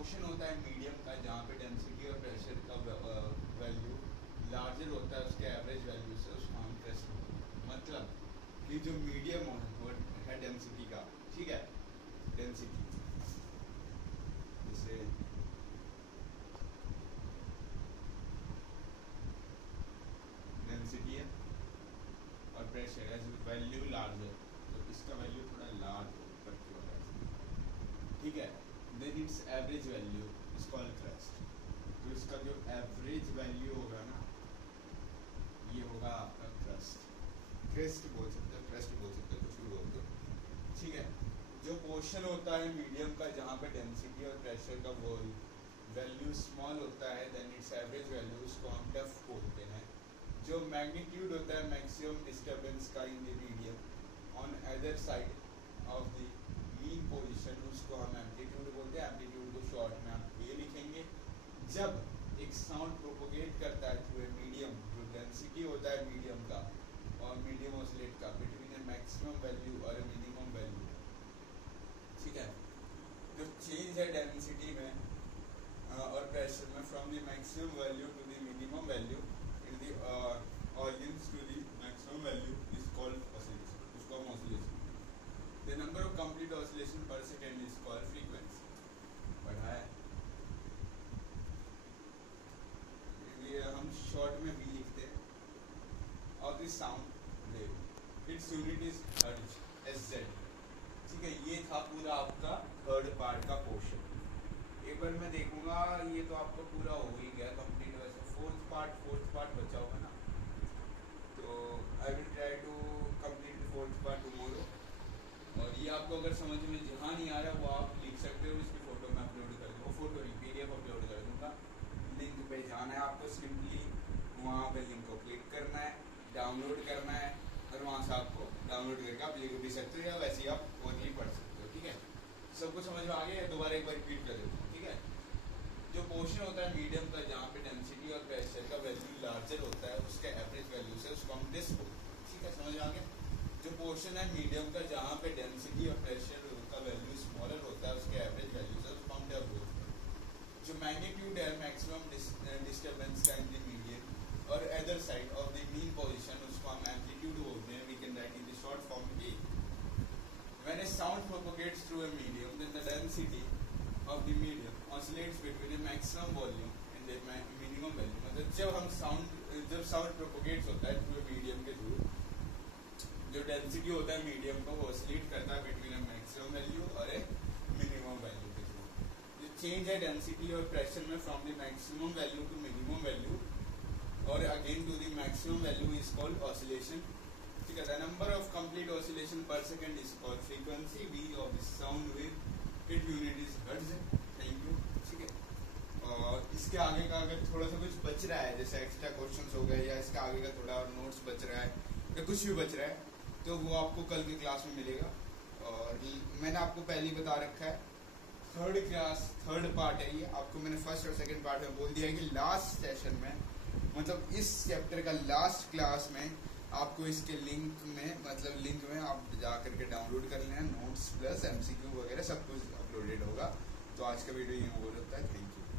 Portion होता है medium का जहाँ पे डेंसिटी और प्रेशर का वैल्यू लार्जर होता है उसके एवरेज वैल्यू से, उसको हम क्रेस्ट बोलते हैं। मतलब कि जो मीडियम वो है डेंसिटी का, ठीक है, डेंसिटी जैसे डेंसिटी है और प्रेशर एज वैल्यू लार्जर, तो इसका वैल्यू थोड़ा लार्ज ऊपर की ओर है, ठीक है। Then its average value is called crest. तो इसका जो एवरेज वैल्यू होगा ना, ये होगा आपका क्रेस्ट। क्रेस्ट बोल सकते हो, क्रेस्ट बोल सकते हो, कुछ भी बोल दो, ठीक है। जो पोर्शन होता है मीडियम का जहाँ पे डेंसिटी और प्रेशर का वो वैल्यू स्मॉल होता है, देन इट्स एवरेज वैल्यू, उसको हम डेफ बोलते हैं। जो मैग्नीट्यूड होता है मैक्सिमम डिस्टर्बेंस का in the medium on other side of the mean position, उसको हम एम्पलीट्यूड बोलते हैं। एम्पलीट्यूड को शॉर्ट में आप ये लिखेंगे। जब एक साउंड प्रोपोगेट करता है थ्रू ए मीडियम, जो डेंसिटी होता है मीडियम का और मीडियम ऑसिलेट का बिटवीन ए मैक्सिमम वैल्यू और ए मिनिमम वैल्यू, ठीक है। जो चेंज है डेंसिटी में और प्रेशर में from the maximum value to the minimum value in the audience to the maximum value is called oscillation, उसको हम oscillation. The number of complete oscillation पर सेकेंड इज कॉल्ड फ्रीक्वेंसी। पढ़ा है ये हम शॉर्ट में भी लिखते हैं। Of the sound wave its unit is hertz, SZ, ठीक है। ये था पूरा आपका थर्ड पार्ट का पोर्शन। एक बार मैं देखूंगा, ये तो आपका पूरा हो ही गया कंप्लीट। वैसे फोर्थ पार्ट बचा होगा ना, तो I will try to complete fourth part tomorrow. और ये आपको अगर समझ में जहाँ नहीं आ रहा वो आप लिख सकते हो, इसकी फोटो मैं अपलोड कर दूँगा, फोटो नहीं PDF अपलोड कर दूँगा। लिंक पे जाना है आपको, सिंपली वहाँ पे लिंक को क्लिक करना है, डाउनलोड करना है, और वहाँ से आपको डाउनलोड करके आप लिख भी सकते हो या वैसे ही आप और ही पढ़ सकते हो, ठीक है। सब कुछ समझ में आ गया? दोबारा एक बार रिपीट कर देता हूँ, ठीक है। जो पोर्शन होता है मीडियम का जहाँ पे डेंसिटी और प्रेशर का वैल्यू लार्जर होता है उसके एवरेज वैल्यू से, उसको हम डिस बोलते हैं, ठीक है। समझ में आ गया? जो पोर्शन है मीडियम का जहाँ पे डेंसिटी और प्रेशर का वैल्यू स्मॉलर होता है उसके एवरेज वैल्यू से, उसको हम डेफ बोलते हैं। जो मैग्नीट्यूड है मैक्सिमम डिस्टर्बेंस का इन द मीडियम और other side of the mean position, उसको हम एम्पलीट्यूड बोलते हैं। We can write in the short form A। When a sound propagates through a medium, then the density of the medium oscillates between a maximum volume and a minimum value। मतलब जब sound propagates होता है through medium के through, जो density होता है medium का वो ऑसिलेट करता है बिटवीन ए मैक्सिमम वैल्यू और ए मिनिमम वैल्यू के थ्रू। जो चेंज है डेंसिटी और प्रेशर में from the maximum value to minimum value और again to the maximum value is called oscillation, ठीक है। The number of complete oscillation per second is called frequency. V of the sound wave, it unit is hertz. Thank you, ठीक है। और इसके आगे का अगर थोड़ा सा कुछ बच रहा है, जैसे एक्स्ट्रा क्वेश्चंस हो गए या इसके आगे का थोड़ा नोट्स बच रहा है या कुछ भी बच रहा है, तो वो आपको कल की क्लास में मिलेगा। और मैंने आपको पहले ही बता रखा है, थर्ड क्लास थर्ड पार्ट है ये। आपको मैंने फर्स्ट और सेकंड पार्ट में बोल दिया है कि लास्ट सेशन में, मतलब इस चैप्टर का लास्ट क्लास में आपको इसके लिंक में आप जा करके डाउनलोड कर लेना, नोट्स प्लस MCQ वगैरह सब कुछ अपलोडेड होगा। तो आज का वीडियो ये हो रहा है। Thank you.